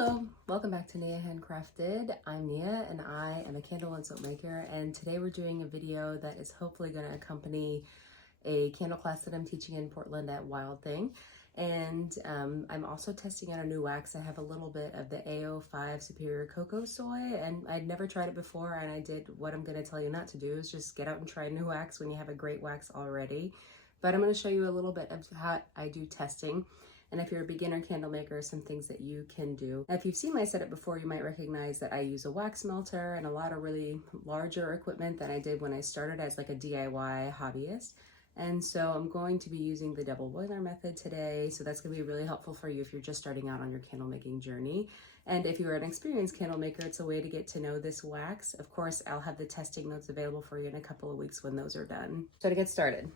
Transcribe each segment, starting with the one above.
Hello, welcome back to Nia Handcrafted. I'm Nia and I am a candle and soap maker, and today we're doing a video that is hopefully going to accompany a candle class that I'm teaching in Portland at Wild Thing. And I'm also testing out a new wax. I have a little bit of the A05 Superior Cocosoy, and I'd never tried it before, and I did what I'm going to tell you not to do is just get out and try a new wax when you have a great wax already. But I'm going to show you a little bit of how I do testing. And if you're a beginner candle maker, some things that you can do. Now, if you've seen my setup before, you might recognize that I use a wax melter and a lot of really larger equipment than I did when I started as like a DIY hobbyist. And so I'm going to be using the double boiler method today. So that's going to be really helpful for you if you're just starting out on your candle making journey. And if you're an experienced candle maker, it's a way to get to know this wax. Of course, I'll have the testing notes available for you in a couple of weeks when those are done. So to get started,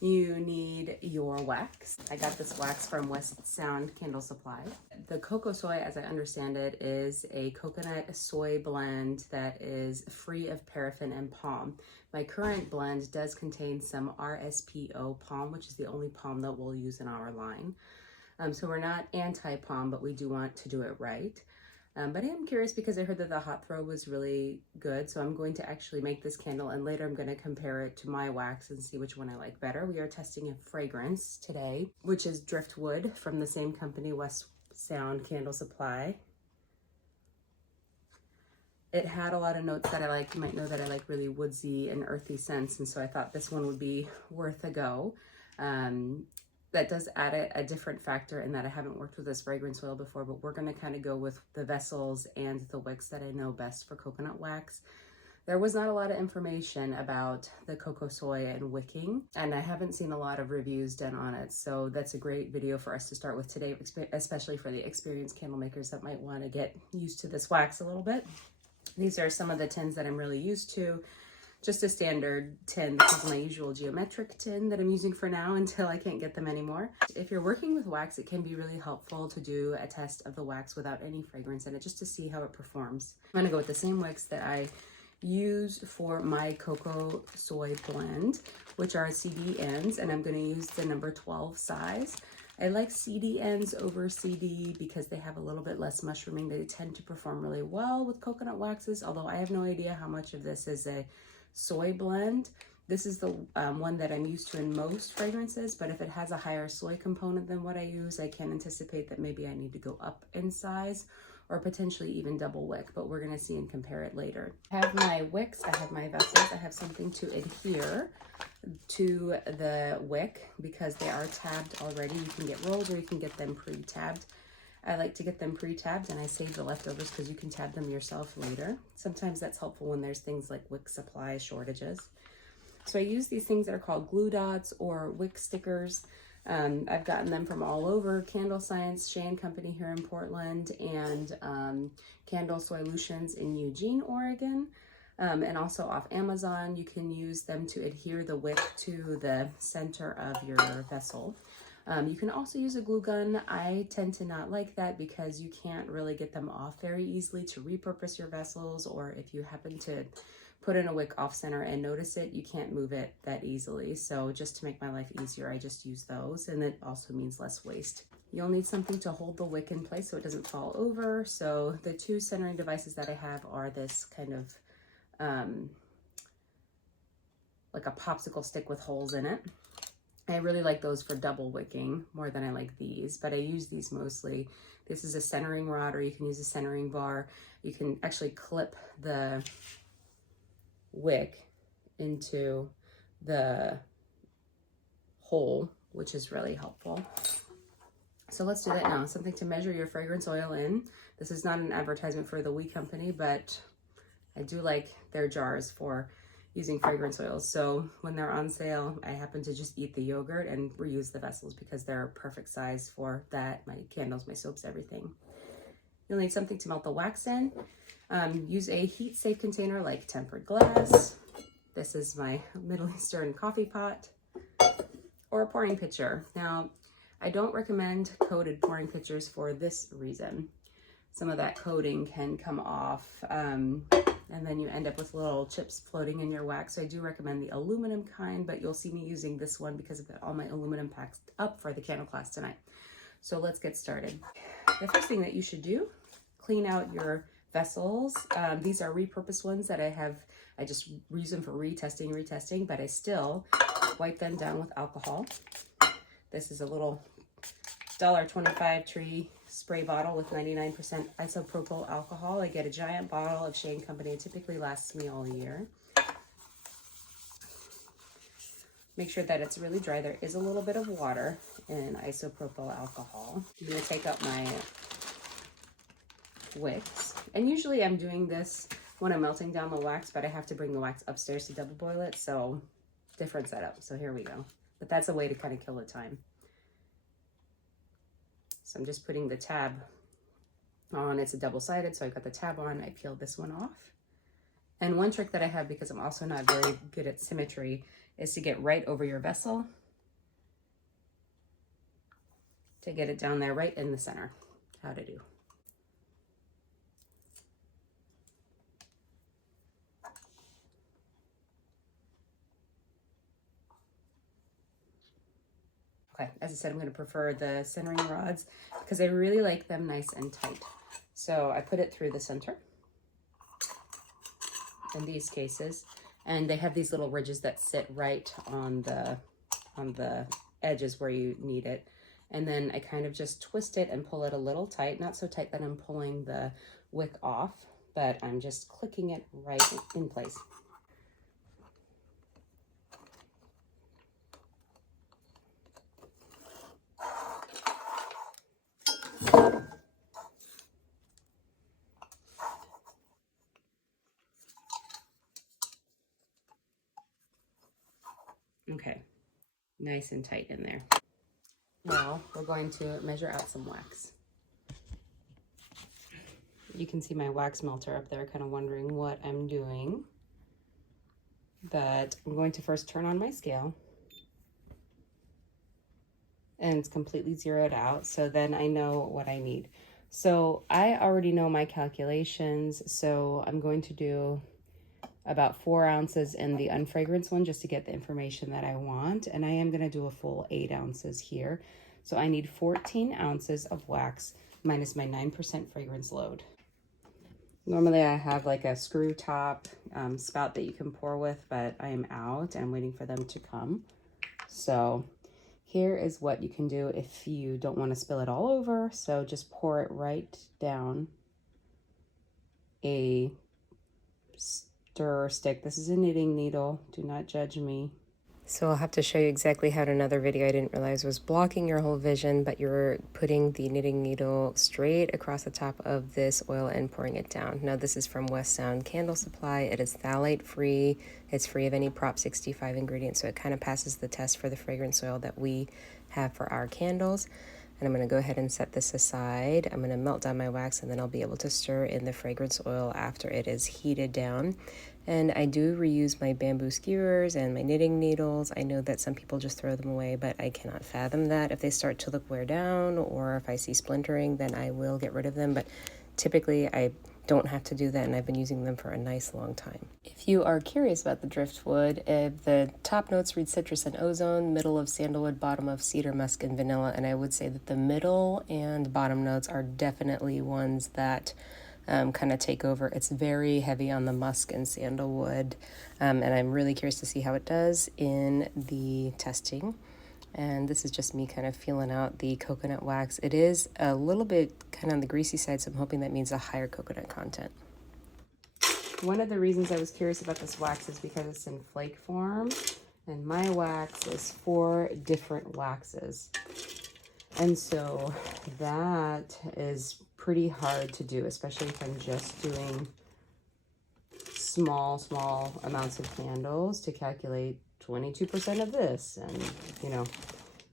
you need your wax. I got this wax from West Sound Candle Supply. The Cocosoy, as I understand it, is a coconut soy blend that is free of paraffin and palm. My current blend does contain some RSPO palm, which is the only palm that we'll use in our line. So we're not anti-palm, but we do want to do it right. But I am curious because I heard that the hot throw was really good. So I'm going to actually make this candle, and later I'm going to compare it to my wax and see which one I like better. We are testing a fragrance today, which is Driftwood from the same company, West Sound Candle Supply. It had a lot of notes that I like. You might know that I like really woodsy and earthy scents, and so I thought this one would be worth a go. That does add a different factor in that I haven't worked with this fragrance oil before, but we're going to kind of go with the vessels and the wicks that I know best for coconut wax. There was not a lot of information about the Cocosoy and wicking, and I haven't seen a lot of reviews done on it. So that's a great video for us to start with today, especially for the experienced candle makers that might want to get used to this wax a little bit. These are some of the tins that I'm really used to. Just a standard tin. This is my usual geometric tin that I'm using for now until I can't get them anymore. If you're working with wax, it can be really helpful to do a test of the wax without any fragrance in it, just to see how it performs. I'm gonna go with the same wicks that I use for my Cocosoy blend, which are CD ends, and I'm gonna use the number 12 size. I like CD ends over CD because they have a little bit less mushrooming. They tend to perform really well with coconut waxes, although I have no idea how much of this is a soy blend. This is the one that I'm used to in most fragrances, but if it has a higher soy component than what I use, I can anticipate that maybe I need to go up in size or potentially even double wick, but we're gonna see and compare it later. I have my wicks, I have my vessels, I have something to adhere to the wick because they are tabbed already. You can get rolled or you can get them pre-tabbed. I like to get them pre-tabbed, and I save the leftovers because you can tab them yourself later. Sometimes that's helpful when there's things like wick supply shortages. So I use these things that are called glue dots or wick stickers. I've gotten them from all over, Candle Science, Shea & Company here in Portland, and Candle Solutions in Eugene, Oregon, and also off Amazon. You can use them to adhere the wick to the center of your vessel. You can also use a glue gun. I tend to not like that because you can't really get them off very easily to repurpose your vessels, or if you happen to put in a wick off center and notice it, you can't move it that easily. So just to make my life easier, I just use those, and it also means less waste. You'll need something to hold the wick in place so it doesn't fall over. So the two centering devices that I have are this kind of like a popsicle stick with holes in it. I really like those for double wicking more than I like these, but I use these mostly. This is a centering rod, or you can use a centering bar. You can actually clip the wick into the hole, which is really helpful. So let's do that now. Something to measure your fragrance oil in. This is not an advertisement for the We Company, but I do like their jars for using fragrance oils. So when they're on sale, I happen to just eat the yogurt and reuse the vessels because they're perfect size for that. My candles, my soaps, everything. You'll need something to melt the wax in. Use a heat safe container like tempered glass. This is my Middle Eastern coffee pot, or a pouring pitcher. Now, I don't recommend coated pouring pitchers for this reason. Some of that coating can come off, and then you end up with little chips floating in your wax. So I do recommend the aluminum kind, but you'll see me using this one because I've got all my aluminum packed up for the candle class tonight. So let's get started. the first thing that you should do, clean out your vessels. These are repurposed ones that I just use them for retesting, but I still wipe them down with alcohol. This is a little $1.25 tree spray bottle with 99% isopropyl alcohol. I get a giant bottle of Shane Company. It typically lasts me all year. Make sure that it's really dry. There is a little bit of water in isopropyl alcohol. I'm going to take out my wicks. And usually I'm doing this when I'm melting down the wax, but I have to bring the wax upstairs to double boil it. So different setup. So here we go. But that's a way to kind of kill the time. So I'm just putting the tab on. It's a double-sided, so I've got the tab on. I peeled this one off. And one trick that I have, because I'm also not very good at symmetry, is to get right over your vessel to get it down there right in the center. How to do. Okay, as I said, I'm going to prefer the centering rods because I really like them nice and tight. So I put it through the center in these cases, and they have these little ridges that sit right on the edges where you need it. And then I kind of just twist it and pull it a little tight, not so tight that I'm pulling the wick off, but I'm just clicking it right in place. Okay, nice and tight in there. Now we're going to measure out some wax. You can see my wax melter up there, kind of wondering what I'm doing. But I'm going to first turn on my scale. And it's completely zeroed out, so then I know what I need. So I already know my calculations, so I'm going to do about 4 ounces in the unfragranced one just to get the information that I want. And I am going to do a full 8 ounces here. So I need 14 ounces of wax minus my 9% fragrance load. Normally I have like a screw top spout that you can pour with, but I am out and I'm waiting for them to come. So here is what you can do if you don't want to spill it all over. So just pour it right down a stir stick. This is a knitting needle. Do not judge me. So I'll have to show you exactly how in another video I didn't realize was blocking your whole vision, but you're putting the knitting needle straight across the top of this oil and pouring it down. Now this is from West Sound Candle Supply. It is phthalate free. It's free of any Prop 65 ingredients, so it kind of passes the test for the fragrance oil that we have for our candles. And I'm going to go ahead and set this aside. I'm going to melt down my wax, and then I'll be able to stir in the fragrance oil after it is heated down. And I do reuse my bamboo skewers and my knitting needles. I know that some people just throw them away, but I cannot fathom that. If they start to look wear down or if I see splintering, then I will get rid of them. But typically I don't have to do that, and I've been using them for a nice long time. If you are curious about the driftwood, the top notes read citrus and ozone, middle of sandalwood, bottom of cedar, musk, and vanilla. And I would say that the middle and bottom notes are definitely ones that kind of take over. It's very heavy on the musk and sandalwood, and I'm really curious to see how it does in the testing. And this is just me kind of feeling out the coconut wax. It is a little bit kind of on the greasy side, so I'm hoping that means a higher coconut content. One of the reasons I was curious about this wax is because it's in flake form, and my wax is 4 different waxes. And so that is pretty hard to do, especially if I'm just doing small amounts of candles to calculate 22% of this and, you know,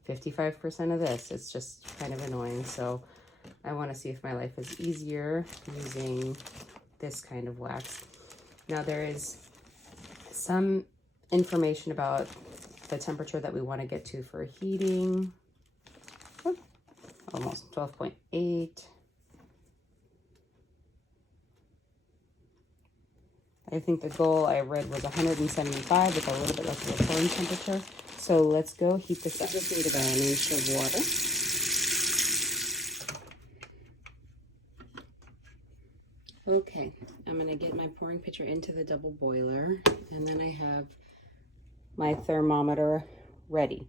55% of this. It's just kind of annoying. So I want to see if my life is easier using this kind of wax. Now there is some information about the temperature that we want to get to for heating. Almost 12.8. I think the goal I read was 175 with a little bit less of a pouring temperature. So let's go heat this up. Just need about an inch of water. Okay, I'm gonna get my pouring pitcher into the double boiler, and then I have my thermometer ready.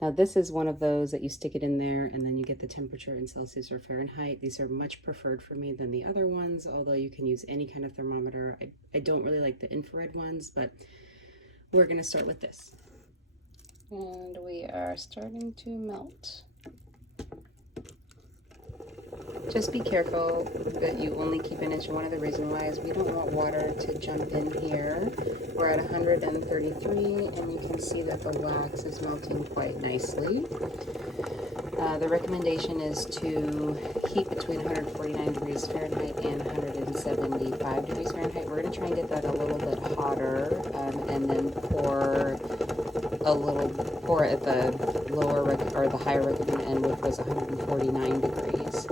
Now this is one of those that you stick it in there and then you get the temperature in Celsius or Fahrenheit. These are much preferred for me than the other ones, although you can use any kind of thermometer. I don't really like the infrared ones, but we're gonna start with this. And we are starting to melt. Just be careful that you only keep an inch. One of the reasons why is we don't want water to jump in here. We're at 133 and you can see that the wax is melting quite nicely. The recommendation is to heat between 149 degrees Fahrenheit and 175 degrees Fahrenheit. We're going to try and get that a little bit hotter and then pour at the lower or the higher recommended end, which was 149 degrees.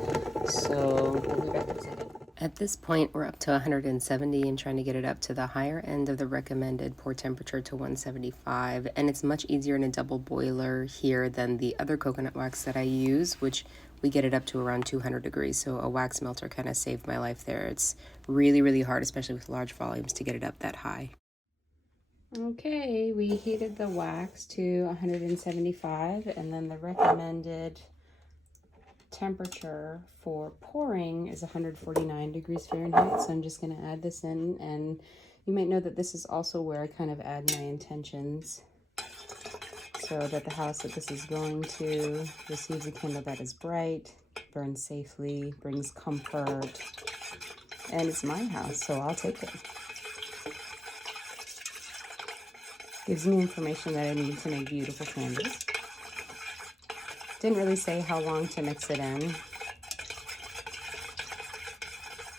So we'll be back in a second. At this point, we're up to 170 and trying to get it up to the higher end of the recommended pour temperature to 175. And it's much easier in a double boiler here than the other coconut wax that I use, which we get it up to around 200 degrees. So a wax melter kind of saved my life there. It's really, really hard, especially with large volumes, to get it up that high. Okay, we heated the wax to 175, and then the recommended temperature for pouring is 149 degrees Fahrenheit. So I'm just going to add this in, and you might know that this is also where I kind of add my intentions, so that the house that this is going to receives a candle that is bright, burns safely, brings comfort, and it's my house, so I'll take it. Gives me information that I need to make beautiful candles. Didn't really say how long to mix it in.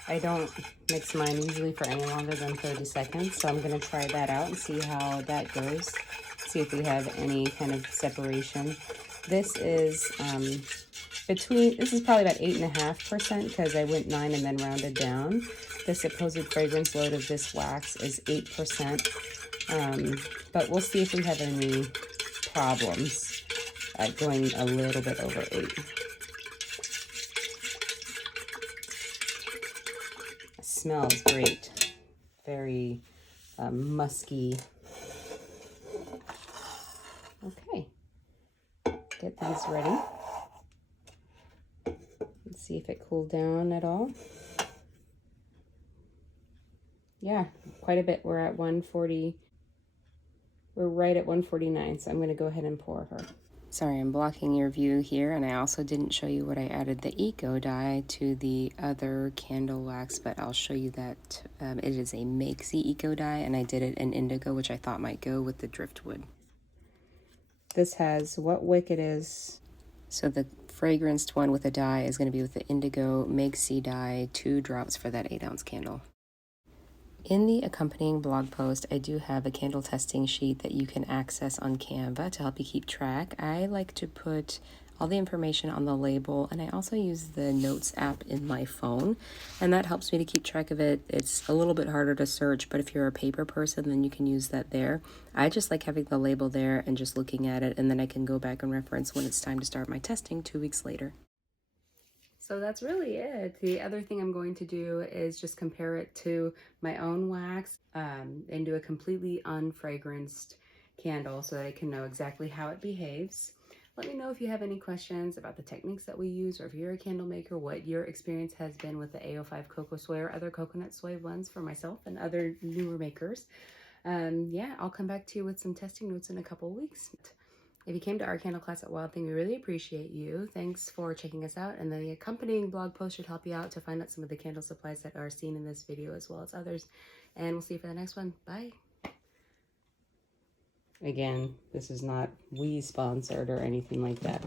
I don't mix mine usually for any longer than 30 seconds, so I'm going to try that out and see how that goes. See if we have any kind of separation. This is this is probably about 8.5% because I went 9 and then rounded down. The supposed fragrance load of this wax is 8%. But we'll see if we have any problems at going a little bit over 8. It smells great. Very musky. Okay. Get these ready. Let's see if it cooled down at all. Yeah, quite a bit. We're at 140. We're right at 149, so I'm going to go ahead and pour her. Sorry, I'm blocking your view here, and I also didn't show you what I added the eco dye to the other candle wax, but I'll show you that it is a Makesy eco dye, and I did it in indigo, which I thought might go with the driftwood. This has what wick it is. So the fragranced one with a dye is going to be with the indigo Makesy dye, 2 drops for that 8-ounce candle. In the accompanying blog post, I do have a candle testing sheet that you can access on Canva to help you keep track. I like to put all the information on the label, and I also use the Notes app in my phone, and that helps me to keep track of it. It's a little bit harder to search, but if you're a paper person, then you can use that there. I just like having the label there and just looking at it, and then I can go back and reference when it's time to start my testing 2 weeks later. So that's really it. The other thing I'm going to do is just compare it to my own wax and do a completely unfragranced candle so that I can know exactly how it behaves. Let me know if you have any questions about the techniques that we use, or if you're a candle maker, what your experience has been with the A05 Cocosoy or other coconut soy blends for myself and other newer makers. Yeah, I'll come back to you with some testing notes in a couple of weeks. If you came to our candle class at Wild Thing, we really appreciate you. Thanks for checking us out, and the accompanying blog post should help you out to find out some of the candle supplies that are seen in this video as well as others. And we'll see you for the next one. Bye. Again, this is not we sponsored or anything like that.